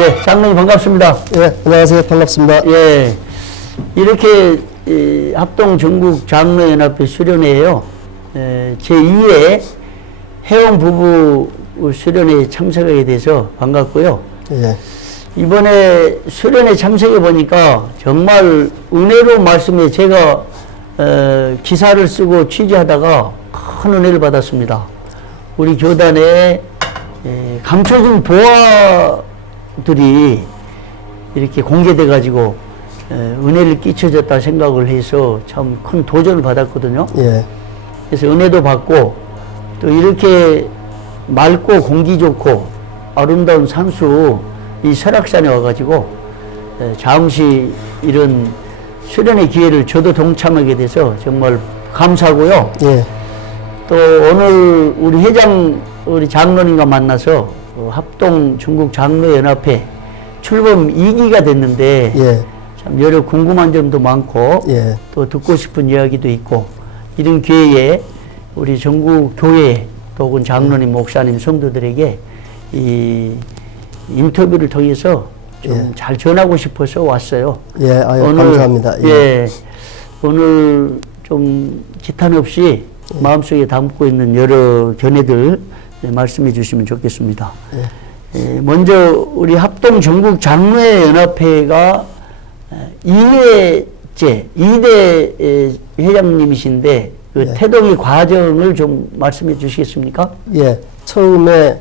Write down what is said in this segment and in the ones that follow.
네, 장로님 반갑습니다. 예, 안녕하세요. 반갑습니다. 예, 이렇게 합동 전국 장로연합회 수련회에요. 제2회 회원 부부 수련회에 참석하게 돼서 반갑고요. 예, 이번에 수련회 참석해 보니까 정말 은혜로운 말씀에 제가 기사를 쓰고 취재하다가 큰 은혜를 받았습니다. 우리 교단에 감춰진 보화들이 이렇게 공개돼 가지고 은혜를 끼쳐졌다 생각을 해서 참 큰 도전을 받았거든요. 예, 그래서 은혜도 받고 또 이렇게 맑고 공기 좋고 아름다운 산수 이 설악산에 와가지고 잠시 이런 수련의 기회를 저도 동참하게 돼서 정말 감사하고요. 예, 또 오늘 우리 장로님과 만나서 합동 중국 장로연합회 출범 2기가 됐는데 예, 참 여러 궁금한 점도 많고 예, 또 듣고 싶은 이야기도 있고 이런 기회에 우리 전국 교회 혹은 장로님, 목사님, 성도들에게 이 인터뷰를 통해서 좀 잘 전하고 싶어서 왔어요. 예, 아유, 오늘, 감사합니다. 예, 오늘 좀 기탄 없이 마음속에 담고 있는 여러 견해들 말씀해 주시면 좋겠습니다. 먼저 우리 합동 전국 장로회 연합회가 2대 회장님이신데 그 태동의 과정을 좀 말씀해 주시겠습니까? 예, 처음에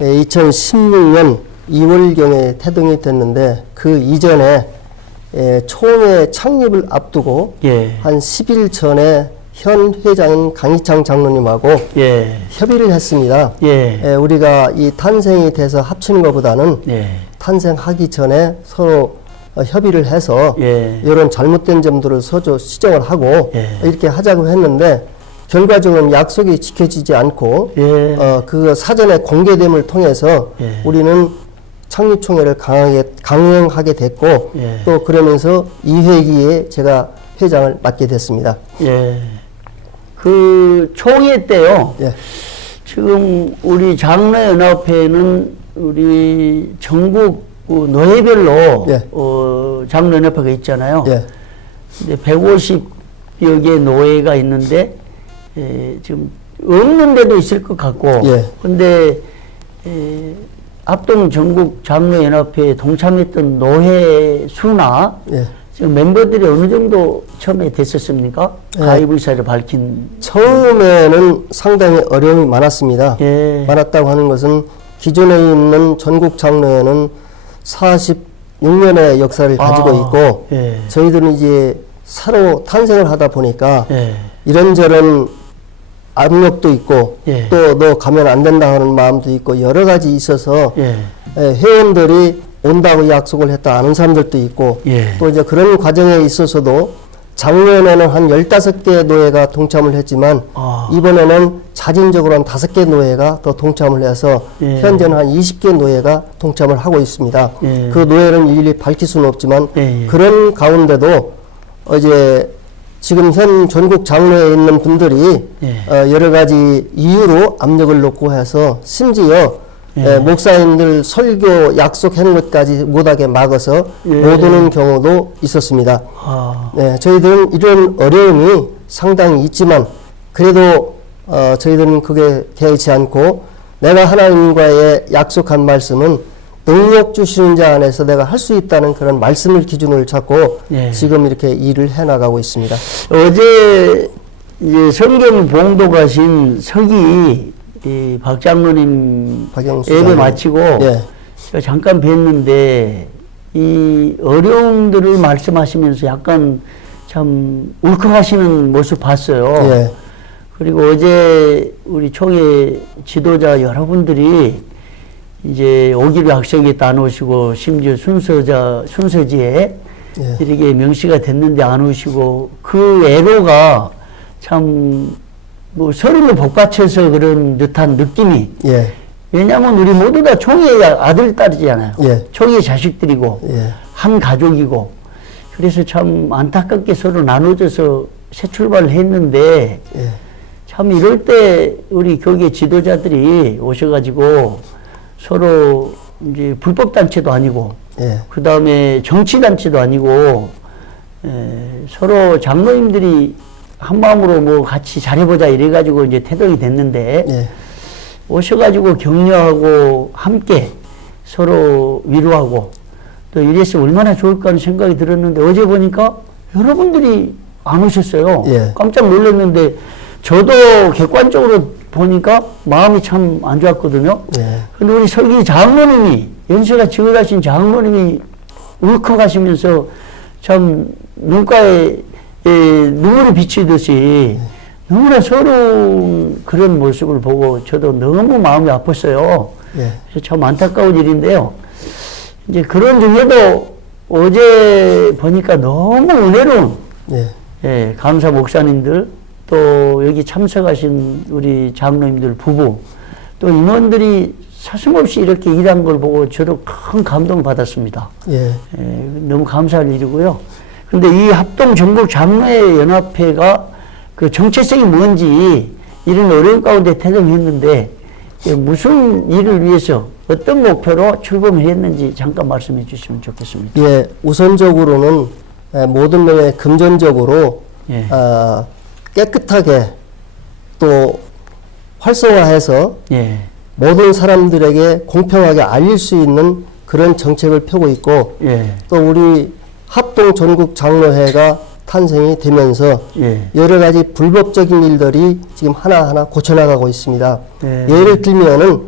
2016년 2월경에 태동이 됐는데 그 이전에 총회 창립을 앞두고 한 10일 전에 현 회장인 강희창 장로님하고 협의를 했습니다. 우리가 이 탄생이 돼서 합치는 것보다는 탄생하기 전에 서로 협의를 해서 이런 잘못된 점들을 서로 시정을 하고 이렇게 하자고 했는데 결과적으로 약속이 지켜지지 않고 그 사전에 공개됨을 통해서 우리는 창립총회를 강행하게 됐고 또 그러면서 2회기에 제가 회장을 맡게 됐습니다. 그 총회 때요. 지금 우리 장로연합회는 우리 전국 노회별로 장로연합회가 있잖아요. 근데 150여 개 노회가 있는데 지금 없는 데도 있을 것 같고 근데 합동 전국 장로연합회에 동참했던 노회 수나 지금 멤버들이 어느 정도 처음에 됐었습니까? 가입 의사를 밝힌. 처음에는 상당히 어려움이 많았습니다. 많았다고 하는 것은 기존에 있는 전국 장로회는 46년의 역사를 가지고 있고 저희들은 이제 새로 탄생을 하다 보니까 이런저런 압력도 있고 또 너 가면 안 된다 하는 마음도 있고 여러 가지 있어서 회원들이 온다고 약속을 했다 아는 사람들도 있고 또 이제 그런 과정에 있어서도 작년에는 한 15개 노회가 동참을 했지만 이번에는 자진적으로 한 5개 노회가 더 동참을 해서 현재는 한 20개 노회가 동참을 하고 있습니다. 그 노회는 일일이 밝힐 수는 없지만 그런 가운데도 이제 지금 현 전국 장로에 있는 분들이 여러 가지 이유로 압력을 놓고 해서 심지어 목사님들 설교 약속한 것까지 못하게 막아서 못 오는 경우도 있었습니다. 저희들은 이런 어려움이 상당히 있지만 그래도 저희들은 그게 개의치 않고 내가 하나님과의 약속한 말씀은 능력 주시는 자 안에서 내가 할 수 있다는 그런 말씀을 기준으로 잡고 지금 이렇게 일을 해나가고 있습니다. 어제 이제 성경 봉도 가신 서기 박 장로님 예배 마치고 제가 잠깐 뵀는데 이 어려움들을 말씀하시면서 약간 참 울컥하시는 모습 봤어요. 그리고 어제 우리 총회 지도자 여러분들이 이제 오기로 약속했다 안 오시고 심지어 순서지에 이렇게 명시가 됐는데 안 오시고 그 애로가 참 뭐 서로를 복받쳐서 그런 듯한 느낌이 왜냐하면 우리 모두 다 총회의 아들 딸이잖아요. 총회의 자식들이고 한 가족이고 그래서 참 안타깝게 서로 나눠져서 새 출발을 했는데 참 이럴 때 우리 교계 지도자들이 오셔가지고 서로 이제 불법 단체도 아니고, 예. 그 다음에 정치 단체도 아니고, 서로 장로님들이 한 마음으로 뭐 같이 잘해보자 이래가지고 이제 태동이 됐는데, 예. 오셔가지고 격려하고 함께 서로 위로하고 또 이랬으면 얼마나 좋을까 하는 생각이 들었는데, 어제 보니까 여러분들이 안 오셨어요. 예. 깜짝 놀랐는데, 저도 객관적으로 보니까 마음이 참 안 좋았거든요. 예. 근데 우리 설기 장로님이, 연세가 지긋하신 장로님이 울컥하시면서 참 눈가에 눈물이 비치듯이 너무나 서러운 그런 모습을 보고 저도 너무 마음이 아팠어요. 예. 그래서 참 안타까운 일인데요. 이제 그런 중에도 어제 보니까 너무 은혜로운, 예. 감사 목사님들, 또 여기 참석하신 우리 장로님들 부부, 또 임원들이 서슴없이 이렇게 일한 걸 보고 저도 큰 감동을 받았습니다. 예. 너무 감사할 일이고요. 근데 이 합동 전국 장로회 연합회가 그 정체성이 뭔지 이런 어려운 가운데 태동했는데, 무슨 일을 위해서 어떤 목표로 출범을 했는지 잠깐 말씀해 주시면 좋겠습니다. 예, 우선적으로는 모든 면에 금전적으로 예. 깨끗하게 또 활성화해서 예. 모든 사람들에게 공평하게 알릴 수 있는 그런 정책을 펴고 있고, 예. 또 우리 합동 전국 장로회가 탄생이 되면서 예. 여러 가지 불법적인 일들이 지금 하나하나 고쳐나가고 있습니다. 예. 예를 들면은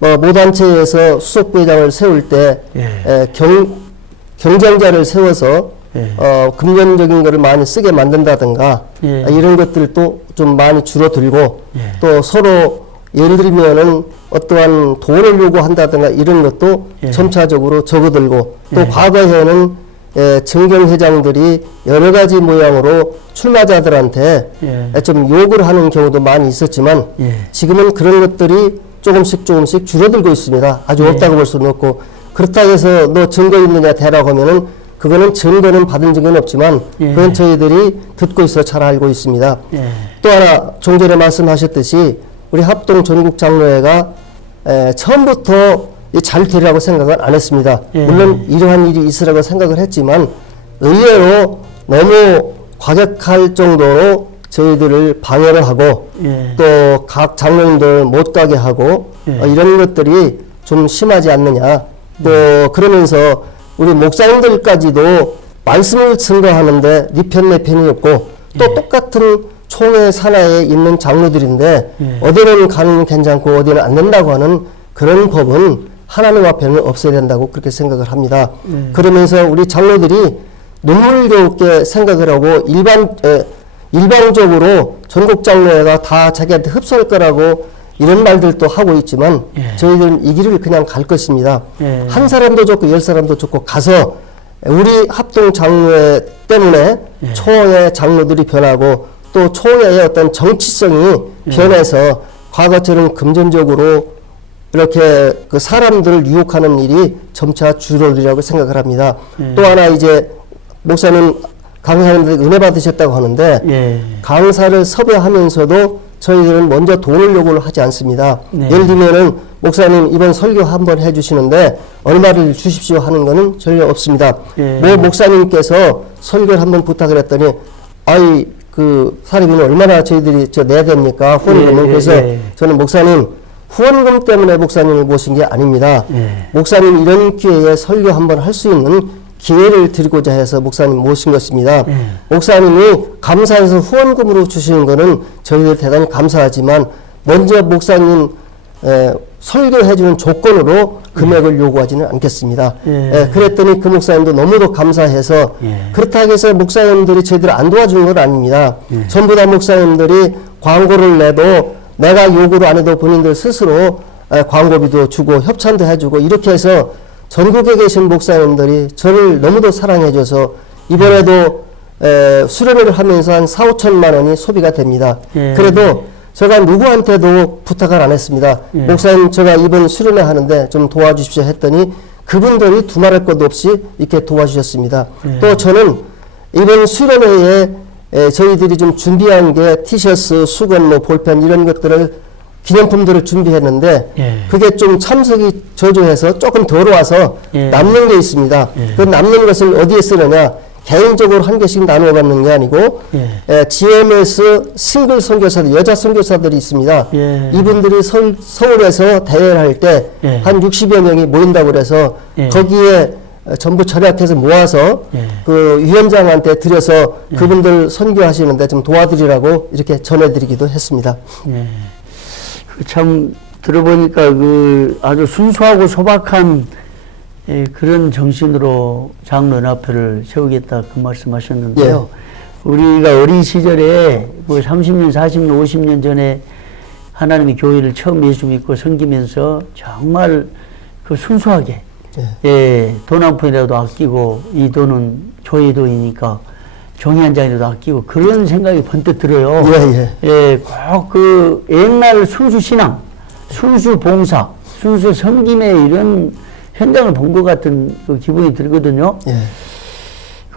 모단체에서 수석부회장을 세울 때 예. 경쟁자를 세워서 예. 금전적인 것을 많이 쓰게 만든다든가, 예. 이런 것들도 좀 많이 줄어들고, 예. 또 서로 예를 들면은 어떠한 돈을 요구한다든가 이런 것도 예. 점차적으로 적어들고, 또 예. 과거에는 정경회장들이 여러 가지 모양으로 출마자들한테 예. 좀 욕을 하는 경우도 많이 있었지만, 예. 지금은 그런 것들이 조금씩 줄어들고 있습니다. 아주 예. 없다고 볼 수는 없고, 그렇다고 해서 너 증거 있느냐 대라고 하면은 그거는 증거는 받은 적은 없지만, 예. 그건 저희들이 듣고 있어 잘 알고 있습니다. 예. 또 하나 좀 전에 말씀하셨듯이 우리 합동 전국 장로회가 처음부터 잘 되리라고 생각은 안 했습니다. 예. 물론 이러한 일이 있으라고 생각을 했지만, 의외로 너무 과격할 정도로 저희들을 방해를 하고, 예. 또 각 장로님들 못 가게 하고, 예. 이런 것들이 좀 심하지 않느냐. 또 그러면서 우리 목사님들까지도 말씀을 증거하는데 네 편 내 편이 없고, 또 예. 똑같은 총회 산하에 있는 장로들인데 예. 어디는 가는 괜찮고 어디는 안 된다고 하는 그런 법은 하나님 앞에는 없어야 된다고 그렇게 생각을 합니다. 그러면서 우리 장로들이 눈물겨우게 생각을 하고 일방적으로 전국 장로회가 다 자기한테 흡수할 거라고 이런 말들도 하고 있지만, 예. 저희들은 이 길을 그냥 갈 것입니다. 예. 한 사람도 좋고 10사람도 좋고 가서 우리 합동 장로회 때문에 예. 총회 장로들이 변하고, 또 총회의 어떤 정치성이 변해서 과거처럼 금전적으로 이렇게 그 사람들을 유혹하는 일이 점차 줄어들리라고 생각을 합니다. 또 하나 이제 목사님 강사님들 은혜 받으셨다고 하는데, 예. 강사를 섭외하면서도 저희들은 먼저 돈을 요구를 하지 않습니다. 네. 예를 들면은 목사님 이번 설교 한번 해주시는데 얼마를 주십시오 하는 거는 전혀 없습니다. 예. 모 목사님께서 설교를 한번 부탁을 했더니, 아이 그 사람이는 얼마나 저희들이 내야 됩니까? 후원금은. 예. 그래서 예. 저는 목사님 후원금 때문에 목사님을 모신 게 아닙니다. 예. 목사님 이런 기회에 설교 한번 할 수 있는 기회를 드리고자 해서 목사님 모신 것입니다. 예. 목사님이 감사해서 후원금으로 주시는 것은 저희들 대단히 감사하지만, 먼저 목사님 설교해주는 조건으로 금액을 요구하지는 않겠습니다. 예. 그랬더니 그 목사님도 너무도 감사해서, 예. 그렇다고 해서 목사님들이 저희들을 안 도와주는 건 아닙니다. 예. 전부 다 목사님들이 광고를 내도 내가 요구를 안 해도 본인들 스스로 광고비도 주고 협찬도 해주고, 이렇게 해서 전국에 계신 목사님들이 저를 너무도 사랑해줘서 이번에도 수련회를 하면서 한 4~5천만 원이 소비가 됩니다. 예. 그래도 제가 누구한테도 부탁을 안 했습니다. 예. 목사님 제가 이번 수련회 하는데 좀 도와주십시오 했더니 그분들이 두말할 것도 없이 이렇게 도와주셨습니다. 예. 또 저는 이번 수련회에 저희들이 좀 준비한 게 티셔츠, 수건, 볼펜 이런 것들을 기념품들을 준비했는데 예. 그게 좀 참석이 저조해서 조금 덜 와서 예. 남는 게 있습니다. 예. 그 남는 것을 어디에 쓰느냐? 개인적으로 한 개씩 나누어 받는 게 아니고 예. GMS 싱글 선교사들, 여자 선교사들이 있습니다. 예. 이분들이 서울에서 대회를 할 때 한 예. 60여 명이 모인다고 그래서 예. 거기에 전부 절약해서 모아서 예. 그 위원장한테 드려서 예. 그분들 선교하시는데 좀 도와드리라고 이렇게 전해드리기도 했습니다. 예. 참 들어보니까 그 아주 순수하고 소박한 그런 정신으로 장로연합회를 세우겠다 그 말씀하셨는데요. 우리가 어린 시절에 뭐 30년, 40년, 50년 전에 하나님의 교회를 처음 예수 믿고 섬기면서 정말 그 순수하게 돈 한 푼이라도 아끼고 이 돈은 교회 돈이니까 종이 한 장이라도 아끼고 그런 생각이 번뜩 들어요. 꼭 그 옛날 순수 신앙, 순수 봉사, 순수 섬김의 이런 현장을 본 것 같은 그 기분이 들거든요.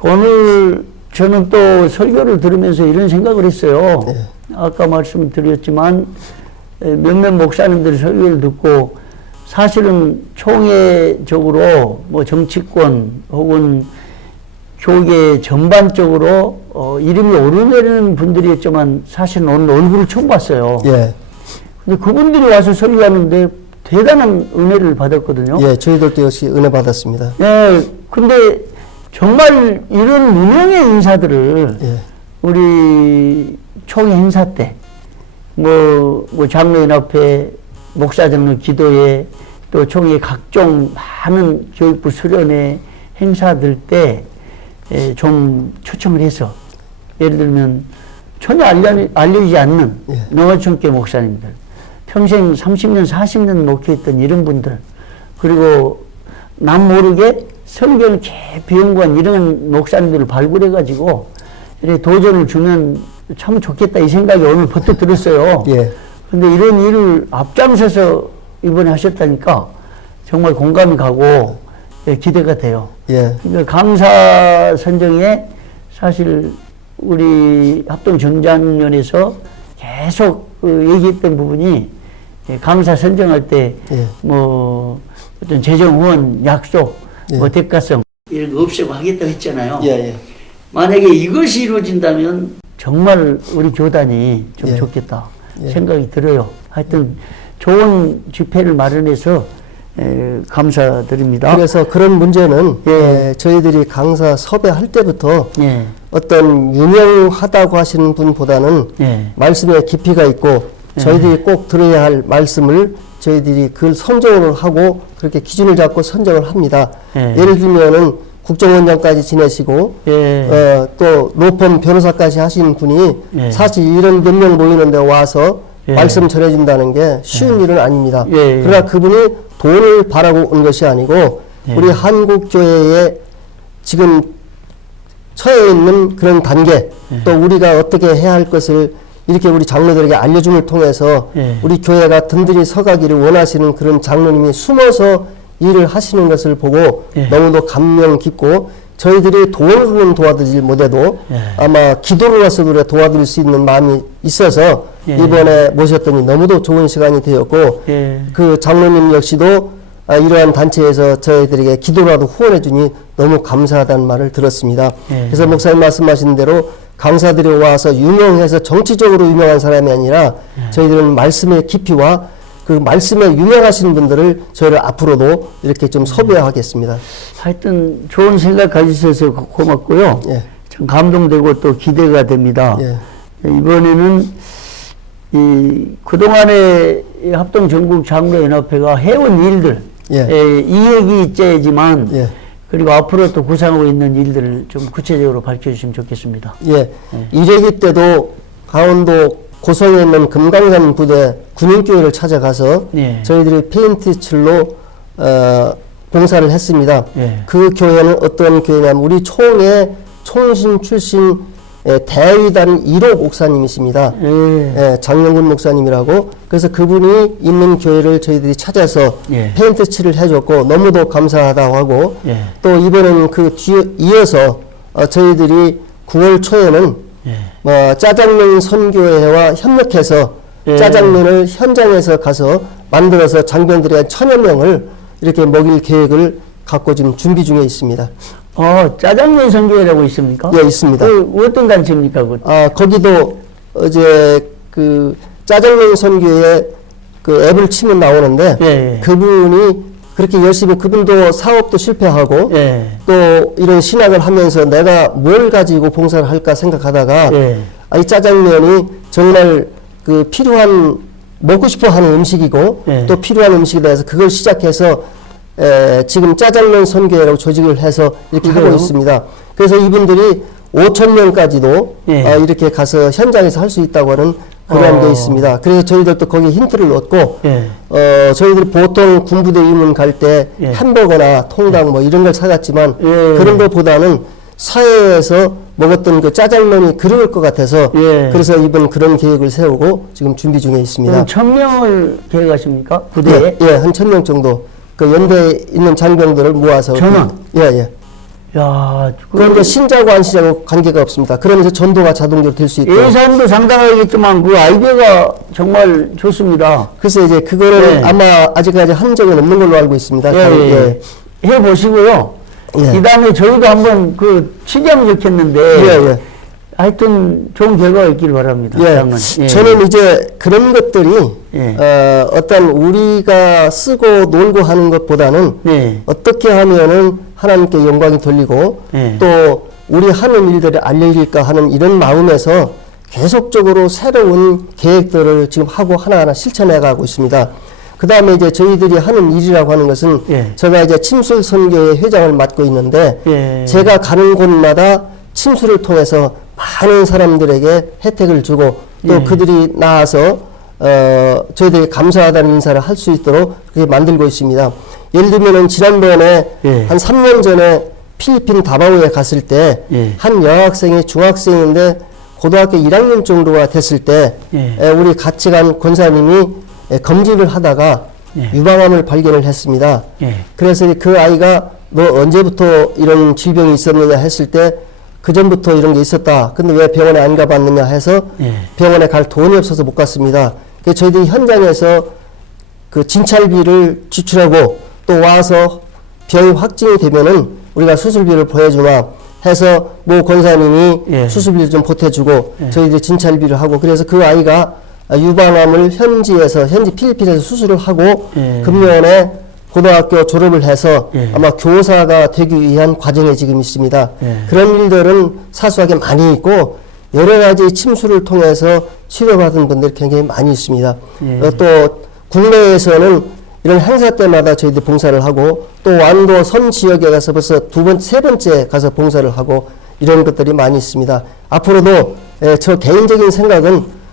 오늘 저는 또 설교를 들으면서 이런 생각을 했어요. 아까 말씀드렸지만 몇몇 목사님들 설교를 듣고 사실은 총회적으로 뭐 정치권 혹은 교계 전반적으로 이름이 오르내리는 분들이었지만 사실은 오늘 얼굴을 처음 봤어요. 근데 그분들이 와서 설교하는데 대단한 은혜를 받았거든요. 저희들도 역시 은혜 받았습니다. 근데 정말 이런 무명의 인사들을 우리 총회 행사 때, 뭐 장로연합회, 목사장로 기도회, 또 총회 각종 많은 교육부 수련회 행사들 때 좀 초청을 해서 예를 들면 전혀 알려지지 않는 농어촌교 목사님들, 평생 30년, 40년 목회했던 이런 분들, 그리고 남 모르게 설교를 깊이 연구한 이런 목사님들을 발굴해가지고 이렇게 도전을 주면 참 좋겠다 이 생각이 오늘 버뜩 들었어요. 근데 이런 일을 앞장서서 이번에 하셨다니까 정말 공감이 가고 기대가 돼요. 그러니까 강사 선정에 사실 우리 합동정장년에서 계속 얘기했던 부분이 강사 선정할 때 뭐 어떤 재정 후원 약속, 뭐 대가성 이런 거 없애고 하겠다고 했잖아요. 만약에 이것이 이루어진다면 정말 우리 교단이 좀 좋겠다 생각이 들어요. 하여튼 좋은 집회를 마련해서 감사드립니다. 그래서 그런 문제는 저희들이 강사 섭외할 때부터 어떤 유명하다고 하시는 분보다는 말씀에 깊이가 있고 저희들이 꼭 들어야 할 말씀을 저희들이 그걸 선정을 하고 그렇게 기준을 잡고 선정을 합니다. 예를 들면은 국정원장까지 지내시고 또 로펌 변호사까지 하신 분이 사실 이런 몇 명 모이는데 와서 말씀 전해준다는 게 쉬운 일은 아닙니다. 그러나 그분이 돈을 바라고 온 것이 아니고 우리 한국교회에 지금 처해 있는 그런 단계 또 우리가 어떻게 해야 할 것을 이렇게 우리 장로들에게 알려줌을 통해서 우리 교회가 든든히 서가기를 원하시는 그런 장로님이 숨어서 일을 하시는 것을 보고 너무도 감명 깊고 저희들이 돈으로는 도와드리지 못해도 아마 기도로라도 도와드릴 수 있는 마음이 있어서 이번에 모셨더니 너무도 좋은 시간이 되었고 그 장로님 역시도 이러한 단체에서 저희들에게 기도라도 후원해 주니 너무 감사하다는 말을 들었습니다. 그래서 목사님 말씀하신 대로 강사들이 와서 유명해서 정치적으로 유명한 사람이 아니라 저희들은 말씀의 깊이와 그 말씀에 유명하신 분들을 저희를 앞으로도 이렇게 좀 섭외하겠습니다. 하여튼 좋은 생각 가지셔서 고맙고요. 참 감동되고 또 기대가 됩니다. 이번에는 그동안에 합동전국장로연합회가 해온 일들, 이 얘기 있자지만 그리고 앞으로 또 구상하고 있는 일들을 좀 구체적으로 밝혀주시면 좋겠습니다. 1회기 때도 강원도 고성에 있는 금강산 부대 군인교회를 찾아가서 저희들이 페인트 칠로 봉사를 했습니다. 그 교회는 어떤 교회냐면 우리 총회 총신 출신 대위단 1호 목사님이십니다. 장영근 목사님이라고. 그래서 그분이 있는 교회를 저희들이 찾아서 페인트 칠을 해줬고 너무도 감사하다고 하고 또 이번에는 그 이어서 저희들이 9월 초에는 짜장면 선교회와 협력해서 짜장면을 현장에서 가서 만들어서 장병들이 한 1000여 명을 이렇게 먹일 계획을 갖고 지금 준비 중에 있습니다. 짜장면 선교회라고 있습니까? 예, 있습니다. 어떤 단체입니까? 거기도 이제 그 짜장면 선교회 그 앱을 치면 나오는데 예. 그분이 그렇게 열심히 그분도 사업도 실패하고 예. 또 이런 신학을 하면서 내가 뭘 가지고 봉사를 할까 생각하다가 예. 이 짜장면이 정말 그 필요한 먹고 싶어 하는 음식이고 예. 또 필요한 음식이다 해서 그걸 시작해서 지금 짜장면 선교회라고 조직을 해서 이렇게 그래요? 하고 있습니다. 그래서 이분들이 5,000명까지도 예. 이렇게 가서 현장에서 할 수 있다고 하는 그런 게 있습니다. 그래서 저희들도 거기에 힌트를 얻고 예. 저희들이 보통 군부대 입문 갈 때 예. 햄버거나 통닭 뭐 이런 걸 사갔지만 예. 그런 것보다는 사회에서 먹었던 그 짜장면이 그리울 것 같아서 예. 그래서 이번 그런 계획을 세우고 지금 준비 중에 있습니다. 1000명을 계획하십니까? 부대에? 예, 한 1000명 정도 그 연대에 있는 장병들을 모아서 예. 야, 그런데 신자고 안 신자고 관계가 없습니다. 그러면서 전도가 자동적으로 될 수 있고. 예산도 상당하겠지만 그 아이디어가 정말 좋습니다. 글쎄 이제 그거를 예. 아마 아직까지 한 적은 없는 걸로 알고 있습니다. 예. 해보시고요. 예. 이 다음에 저희도 한번 그 취재하면 좋겠는데. 예. 하여튼 좋은 결과가 있길 바랍니다. 예. 저는 이제 그런 것들이 어떤 우리가 쓰고 놀고 하는 것보다는 어떻게 하면은 하나님께 영광이 돌리고 또 우리 하는 일들을 알려질까 하는 이런 마음에서 계속적으로 새로운 계획들을 지금 하고 하나하나 실천해 가고 있습니다. 그 다음에 이제 저희들이 하는 일이라고 하는 것은 제가 이제 침술 선교회 회장을 맡고 있는데 제가 가는 곳마다 침술을 통해서 많은 사람들에게 혜택을 주고 또 그들이 나와서 저희들이 감사하다는 인사를 할 수 있도록 그렇게 만들고 있습니다. 예를 들면은 지난번에 한 3년 전에 필리핀 다바오에 갔을 때 한 여학생이 중학생인데 고등학교 1학년 정도가 됐을 때 우리 같이 간 권사님이 검진을 하다가 유방암을 발견을 했습니다. 그래서 그 아이가 너 언제부터 이런 질병이 있었느냐 했을 때 그 전부터 이런 게 있었다. 근데 왜 병원에 안 가봤느냐 해서 병원에 갈 돈이 없어서 못 갔습니다. 그래서 저희들이 현장에서 그 진찰비를 지출하고 또 와서 병이 확진이 되면은 우리가 수술비를 보여주마 해서 모 권사님이 수술비를 좀 보태주고 저희들이 진찰비를 하고 그래서 그 아이가 유방암을 현지 필리핀에서 수술을 하고 금년에 고등학교 졸업을 해서 아마 교사가 되기 위한 과정에 지금 있습니다. 그런 일들은 사소하게 많이 있고 여러 가지 침수를 통해서 치료받은 분들이 굉장히 많이 있습니다. 또 국내에서는 이런 행사 때마다 저희들 봉사를 하고 또 완도 섬 지역에 가서 벌써 세 번째 가서 봉사를 하고 이런 것들이 많이 있습니다. 앞으로도 저 개인적인 생각은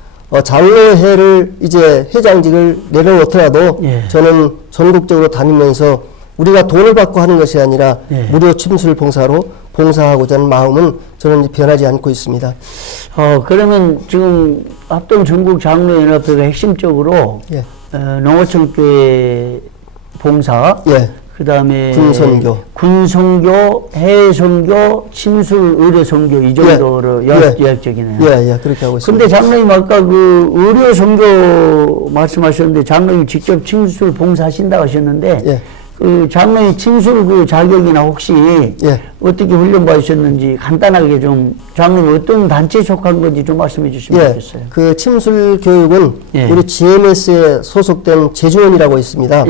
장로회를 이제 회장직을 내려놓더라도 저는 전국적으로 다니면서 우리가 돈을 받고 하는 것이 아니라 무료 침술 봉사로 봉사하고자 하는 마음은 저는 변하지 않고 있습니다. 그러면 지금 합동 전국 장로연합회가 핵심적으로 농어촌 교회 봉사, 그 다음에 군선교, 해외선교, 침술, 의료선교 이 정도로 요약적이네요. 그렇게 하고 있습니다. 근데 장로님 아까 그 의료선교 말씀하셨는데 장로님 직접 침술 봉사하신다고 하셨는데 그 장로님 침술 그 자격이나 혹시 어떻게 훈련 받으셨는지 간단하게 좀 장로님 어떤 단체에 속한 건지 좀 말씀해 주시면 좋겠어요. 그 침술 교육은 우리 GMS에 소속된 제주원이라고 있습니다.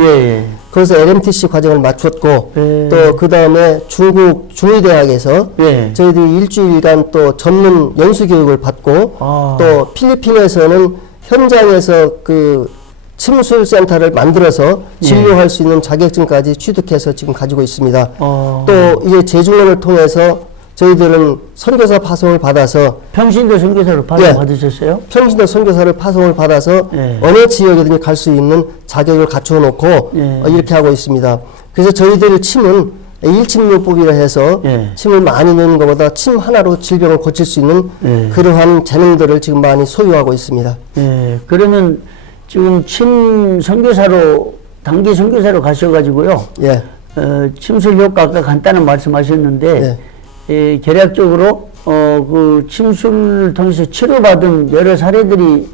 거기서 LMTC 과정을 마쳤고 또 그 다음에 중국 중의대학에서 저희들이 일주일간 또 전문 연수 교육을 받고 또 필리핀에서는 현장에서 그 침술센터를 만들어서 진료할 수 있는 자격증까지 취득해서 지금 가지고 있습니다. 또 이제 제주원을 통해서 저희들은 선교사 파송을 받아서 평신도 선교사로 파송 받으셨어요? 평신도 선교사를 파송을 받아서 어느 지역이든지 갈 수 있는 자격을 갖추어 놓고 이렇게 하고 있습니다. 그래서 저희들 침은 일침요법이라 해서 침을 많이 넣는 것보다 침 하나로 질병을 고칠 수 있는 그러한 재능들을 지금 많이 소유하고 있습니다. 그러면 지금 침 선교사로 단기 선교사로 가셔가지고요. 침술 효과 아까 간단한 말씀하셨는데 계략적으로 그 침술을 통해서 치료받은 여러 사례들이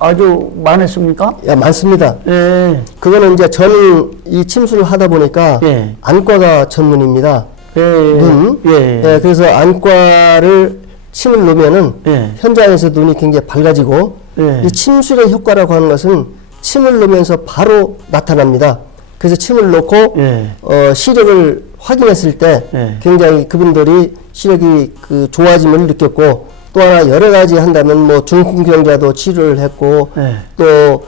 아주 많았습니까? 예, 많습니다. 예. 그거는 이제 저는 이 침수를 하다 보니까 예. 안과가 전문입니다. 예. 눈. 예. 예, 그래서 안과를 침을 놓으면은 예. 현장에서 눈이 굉장히 밝아지고 예. 이 침술의 효과라고 하는 것은 침을 놓으면서 바로 나타납니다. 그래서 침을 놓고 예. 시력을 확인했을 때 예. 굉장히 그분들이 시력이 그 좋아짐을 느꼈고 또 하나 여러 가지 한다면 뭐 중풍병자도 치료를 했고 예. 또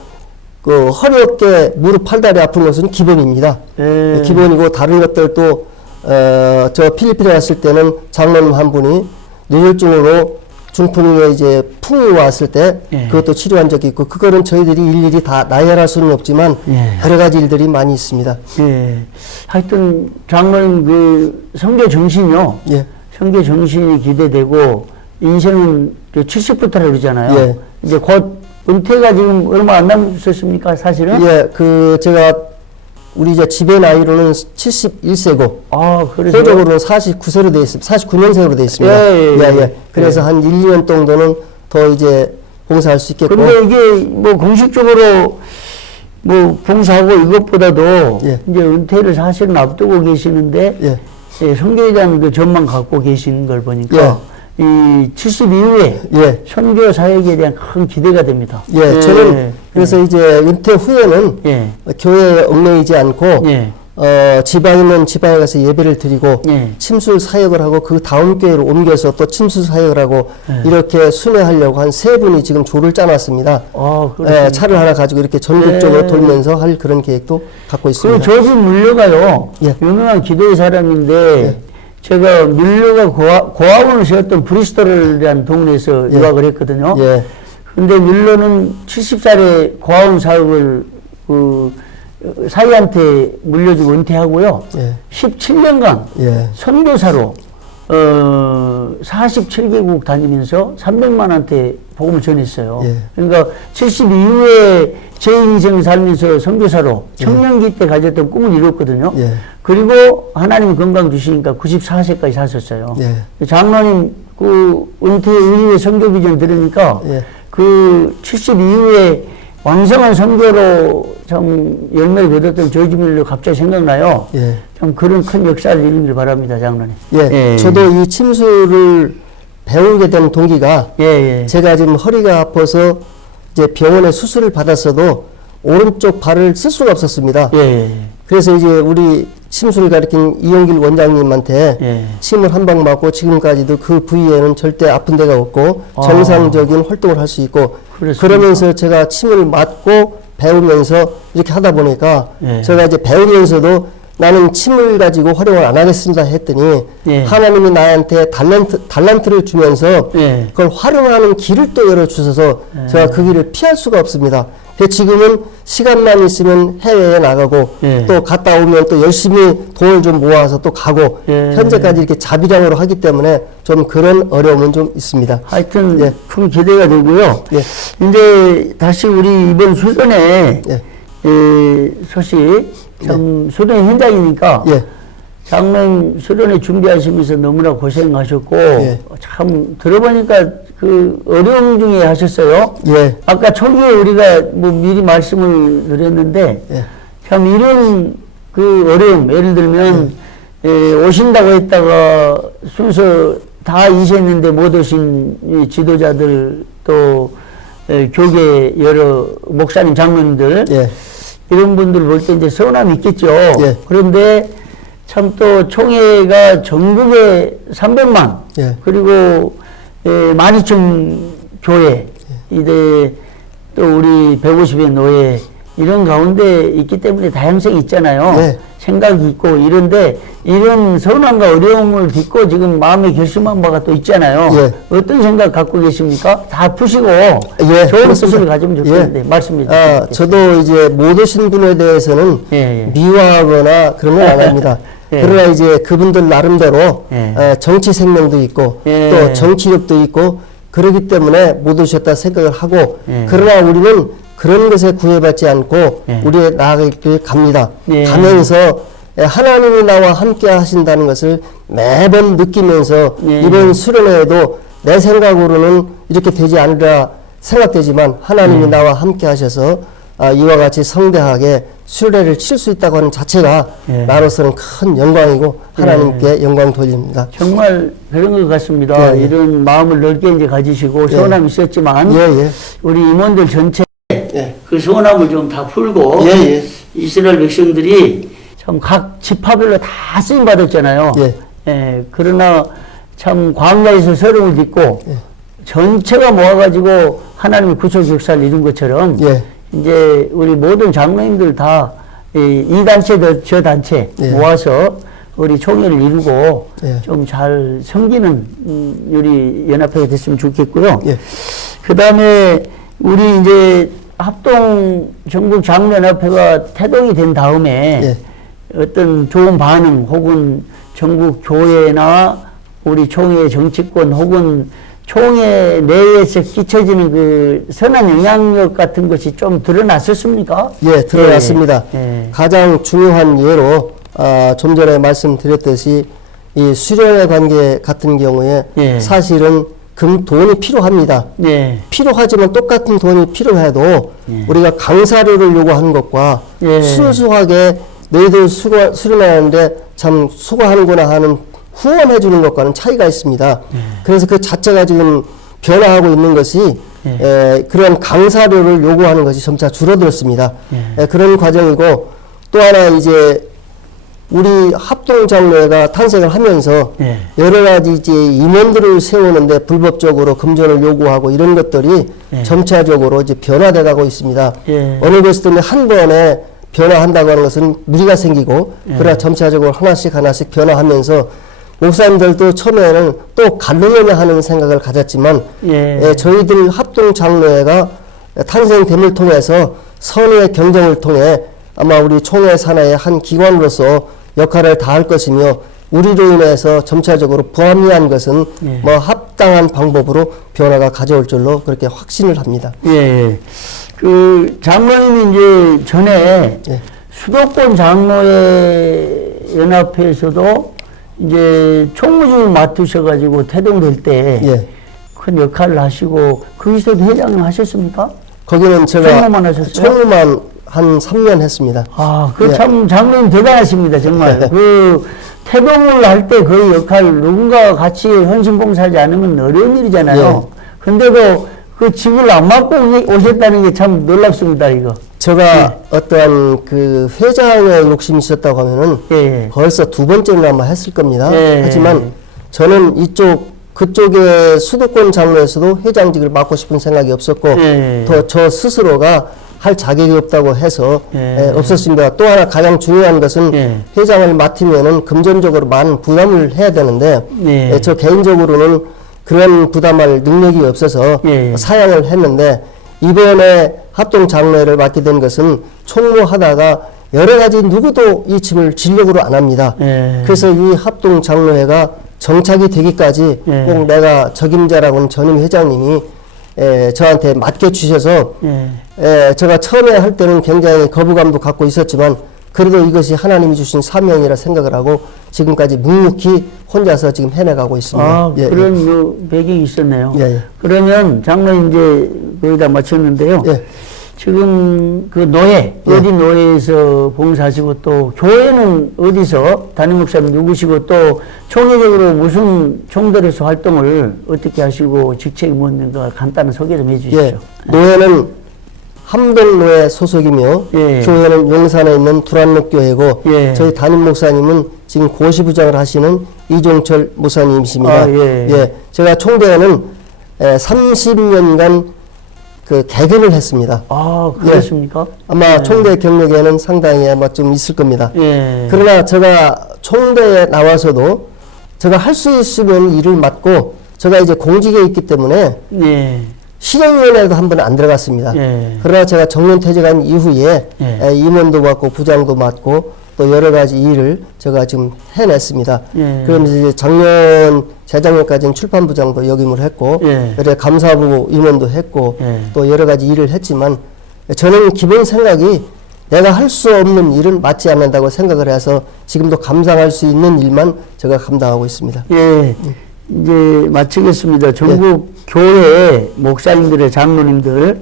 그 허리 어깨 무릎 팔다리 아픈 것은 기본입니다. 예. 기본이고 다른 것들도 저 필리핀에 갔을 때는 장로님 한 분이 뇌혈증으로 중풍에 이제 풍이 왔을 때 예. 그것도 치료한 적이 있고 그거는 저희들이 일일이 다 나열할 수는 없지만 예. 여러 가지 일들이 많이 있습니다. 예. 하여튼 장로님 그 성교 정신이요. 예. 성교 정신이 기대되고 인생은 70부터라 그러잖아요. 예. 이제 곧 은퇴가 지금 얼마 안 남으셨습니까, 사실은? 예, 그 제가 우리 이제 집의 나이로는 71세고 아, 그래서 호적으로는 49세로 되어 있습니다. 49년생으로 되어 있습니다. 예. 그래서 한 1, 2년 정도는 더 이제 봉사할 수 있겠고. 근데 이게 뭐 공식적으로 뭐 봉사하고 이것보다도 예. 이제 은퇴를 사실은 앞두고 계시는데 예. 예, 성교에 대한 그 전망 갖고 계시는 걸 보니까 예. 이 70 이후에 예. 선교 사역에 대한 큰 기대가 됩니다. 예, 저는 그래서 이제 은퇴 후에는 예. 교회에 얽매이지 않고 예. 지방에 있는 지방에 가서 예배를 드리고 예. 침술 사역을 하고 그 다음 교회로 옮겨서 또 침술 사역을 하고 예. 이렇게 순회하려고 한 3분이 지금 조를 짜놨습니다. 그렇습니까? 차를 하나 가지고 이렇게 전국적으로 예. 돌면서 할 그런 계획도 갖고 그 있습니다. 조지 물러가요. 예. 유명한 기도의 사람인데 예. 제가 물러가 고아원을 세웠던 브리스톨이라는 동네에서 예. 유학을 했거든요. 예. 근데 밀러는 70살에 고아원 사역을 그 사위한테 물려주고 은퇴하고요. 예. 17년간 예. 선교사로 47개국 다니면서 300만한테 복음을 전했어요. 예. 그러니까 70 이후에 제 인생 살면서 선교사로 청년기 때 가졌던 꿈을 이뤘거든요. 예. 그리고 하나님이 건강 주시니까 94세까지 사셨어요. 예. 장로님 그 은퇴 이후에 선교 비전 들으니까 예. 그 70 이후에 왕성한 선교로 참 열매를 거뒀던 조지 밀러 갑자기 생각나요. 예. 참 그런 큰 역사를 이루길 바랍니다, 장로님. 예. 저도 이 침수를 배우게 된 동기가 예. 제가 지금 허리가 아파서 이제 병원에 수술을 받았어도 오른쪽 발을 쓸 수가 없었습니다. 예. 그래서 이제 우리 침수를 가르친 이용길 원장님한테 예. 침을 한 방 맞고 지금까지도 그 부위에는 절대 아픈 데가 없고 정상적인 활동을 할 수 있고 그렇습니까? 그러면서 제가 침을 맞고 배우면서 이렇게 하다 보니까 예. 제가 이제 배우면서도 나는 침을 가지고 활용을 안 하겠습니다 했더니 예. 하나님이 나한테 달란트를 주면서 예. 그걸 활용하는 길을 또 열어주셔서 제가 그 길을 피할 수가 없습니다. 그래서 지금은 시간만 있으면 해외에 나가고 예. 또 갔다 오면 또 열심히 돈을 좀 모아서 또 가고 예. 현재까지 이렇게 자비량으로 하기 때문에 좀 그런 어려움은 좀 있습니다. 하여튼 예. 큰 기대가 되고요. 예. 이제 다시 우리 이번 수련회 예. 소식 참 수련회 현장이니까 예. 장로님 수련회 준비하시면서 너무나 고생하셨고 예. 참 들어보니까 그 어려움 중에 하셨어요. 예. 아까 초기에 우리가 뭐 미리 말씀을 드렸는데 예. 참 이런 그 어려움 예를 들면 오신다고 했다가 순서 다 이셨는데 못 오신 이 지도자들 또 교계 여러 목사님 장로님들 예. 이런 분들 볼 때 이제 서운함이 있겠죠. 예. 그런데 참 또 총회가 전국에 300만 예. 그리고 12,000 교회 이제 또 우리 150의 노예 이런 가운데 있기 때문에 다양성이 있잖아요. 네. 생각이 있고 이런데 이런 서운함과 어려움을 딛고 지금 마음에 결심한 바가 또 있잖아요. 예. 어떤 생각 갖고 계십니까? 다 푸시고 예, 좋은 그렇습니다. 뜻을 가지면 좋겠는데 말씀해 주세요. 저도 이제 못 오신 분에 대해서는 예. 미화하거나 그런 건 안 합니다. 예. 그러나 이제 그분들 나름대로 예. 정치 생명도 있고 예. 또 정치력도 있고 그러기 때문에 못 오셨다 생각을 하고 예. 그러나 우리는 그런 것에 구애받지 않고 예. 우리의 나아갈 길 갑니다. 예. 가면서 하나님이 나와 함께 하신다는 것을 매번 느끼면서 예. 이번 수련회에도 내 생각으로는 이렇게 되지 않으라 생각되지만 하나님이 나와 함께 하셔서 이와 같이 성대하게 수레를 칠 수 있다고 하는 자체가 나로서는 큰 영광이고 하나님께 영광 돌립니다. 정말 그런 것 같습니다. 이런 마음을 넓게 이제 가지시고 소원함이 있었지만 우리 임원들 전체 그 소원함을 좀 다 풀고 이스라엘 백성들이 참 각 지파별로 다 쓰임 받았잖아요. 그러나 참 광야에서 서름을 딛고 전체가 모아가지고 하나님의 구속 역사를 이룬 것처럼 이제 우리 모든 장로님들 다 이 단체 저 단체 모아서 우리 총회를 이루고 좀 잘 섬기는 우리 연합회가 됐으면 좋겠고요. 그 다음에 우리 이제 합동 전국 장로연합회가 태동이 된 다음에 어떤 좋은 반응 혹은 전국 교회나 우리 총회 정치권 혹은 총회 내에서 끼쳐지는 그 선한 영향력 같은 것이 좀 드러났었습니까? 드러났습니다. 가장 중요한 예로 좀 전에 말씀드렸듯이 이 수련회 관계 같은 경우에 사실은 돈이 필요합니다. 필요하지만 똑같은 돈이 필요해도 우리가 강사료를 요구하는 것과 순수하게 너희들 수련하는데 참 수고하는구나 하는 후원해 주는 것과는 차이가 있습니다. 그래서 그 자체가 지금 변화하고 있는 것이 그런 강사료를 요구하는 것이 점차 줄어들었습니다. 그런 과정이고 또 하나 이제 우리 합동장로회가 탄생을 하면서 여러 가지 이제 임원들을 세우는데 불법적으로 금전을 요구하고 이런 것들이 점차적으로 이제 변화돼 가고 있습니다. 어느 것이든 한 번에 변화한다고 하는 것은 무리가 생기고 그러나 점차적으로 하나씩 변화하면서 목사님들도 처음에는 또 갈르려면 하는 생각을 가졌지만 저희들 합동장로회가 탄생됨을 통해서 선의의 경쟁을 통해 아마 우리 총회 산하의 한 기관으로서 역할을 다할 것이며 우리로 인해서 점차적으로 불합리한 것은 뭐 합당한 방법으로 변화가 가져올 줄로 그렇게 확신을 합니다. 그 장로님이 이제 전에 수도권 장로회 연합회에서도 이제 총무직을 맡으셔가지고 태동될 때 큰 역할을 하시고 거기서도 회장님 하셨습니까? 거기는 제가 총무만 하셨어요? 총무만 한 3년 했습니다. 참 장로님 대단하십니다, 정말. 그 태동을 할 때 그 역할 누군가 같이 헌신봉사하지 않으면 어려운 일이잖아요. 근데도 그 직을 안 맡고 오셨다는 게 참 놀랍습니다, 이거. 제가 어떠한 그 회장의 욕심이 있었다고 하면은 벌써 두 번째나 아마 했을 겁니다. 하지만 저는 그쪽의 수도권 장로에서도 회장직을 맡고 싶은 생각이 없었고 또 저 스스로가 할 자격이 없다고 해서 없었습니다. 또 하나 가장 중요한 것은 회장을 맡으면은 금전적으로 많은 부담을 해야 되는데 저 개인적으로는 그런 부담할 능력이 없어서 사양을 했는데 이번에 합동장로회를 맡게 된 것은 총무하다가 여러 가지 누구도 이 짐을 진력으로 안 합니다. 그래서 이 합동장로회가 정착이 되기까지 꼭 내가 적임자라고는 전임 회장님이 저한테 맡겨주셔서 제가 처음에 할 때는 굉장히 거부감도 갖고 있었지만 그래도 이것이 하나님이 주신 사명이라 생각을 하고 지금까지 묵묵히 혼자서 지금 해내가고 있습니다. 그런 배경이 있었네요. 그러면 장로님 이제 거기다 마쳤는데요. 지금 그 노예, 어디 노예에서 봉사하시고 또 교회는 어디서 담임 목사님 누구시고 또 총회적으로 무슨 총대로서 활동을 어떻게 하시고 직책이 뭔가 간단한 소개 좀 해주시죠. 노예는 함동노예 소속이며 교회는 용산에 있는 두란록교회고 저희 담임 목사님은 지금 고시부장을 하시는 이종철 목사님이십니다. 제가 총대에는 30년간 그 개근을 했습니다. 그렇습니까? 아마 총대 경력에는 상당히 아마 좀 있을 겁니다. 그러나 제가 총대에 나와서도 제가 할 수 있으면 일을 맡고 제가 이제 공직에 있기 때문에 실행위원회에도 한 번은 안 들어갔습니다. 그러나 제가 정년퇴직한 이후에 임원도 맡고 부장도 맡고 또 여러 가지 일을 제가 지금 해냈습니다. 그러면서 이제 재작년까지는 출판부장도 역임을 했고, 그래 감사부 임원도 했고, 또 여러 가지 일을 했지만, 저는 기본 생각이 내가 할 수 없는 일은 맡지 않는다고 생각을 해서 지금도 감당할 수 있는 일만 제가 감당하고 있습니다. 이제 마치겠습니다. 전국 교회 목사님들의 장로님들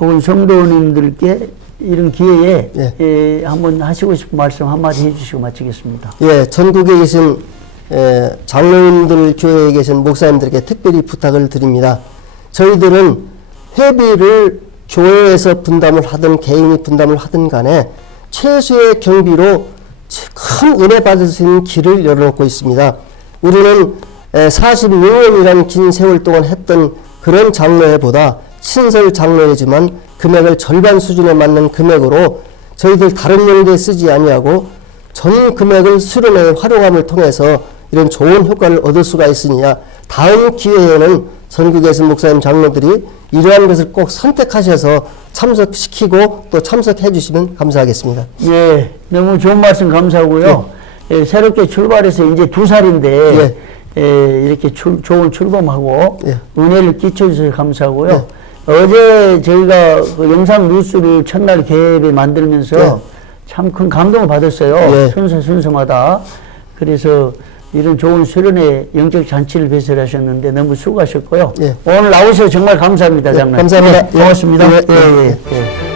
혹은 성도님들께 이런 기회에 한번 하시고 싶은 말씀 한마디 해주시고 마치겠습니다. 예, 전국에 계신 장로님들, 교회에 계신 목사님들에게 특별히 부탁을 드립니다. 저희들은 회비를 교회에서 분담을 하든 개인이 분담을 하든 간에 최소의 경비로 큰 은혜 받을 수 있는 길을 열어놓고 있습니다. 우리는 46년이라는 긴 세월 동안 했던 그런 장로회보다 신설 장로회지만 금액을 절반 수준에 맞는 금액으로 저희들 다른 용도에 쓰지 아니하고 전 금액을 수련회의 활용함을 통해서 이런 좋은 효과를 얻을 수가 있으니까 다음 기회에는 전국에서 목사님 장로들이 이러한 것을 꼭 선택하셔서 참석시키고 또 참석해 주시면 감사하겠습니다. 예, 너무 좋은 말씀 감사하고요. 예, 새롭게 출발해서 이제 2살인데 이렇게 좋은 출범하고 은혜를 끼쳐주셔서 감사하고요. 어제 저희가 그 영상 뉴스를 첫날 개업에 만들면서 참 큰 감동을 받았어요. 순서마다. 그래서 이런 좋은 수련회 영적 잔치를 배설하셨는데 너무 수고하셨고요. 오늘 나오셔서 정말 감사합니다, 장로님. 감사합니다. 고맙습니다. 예.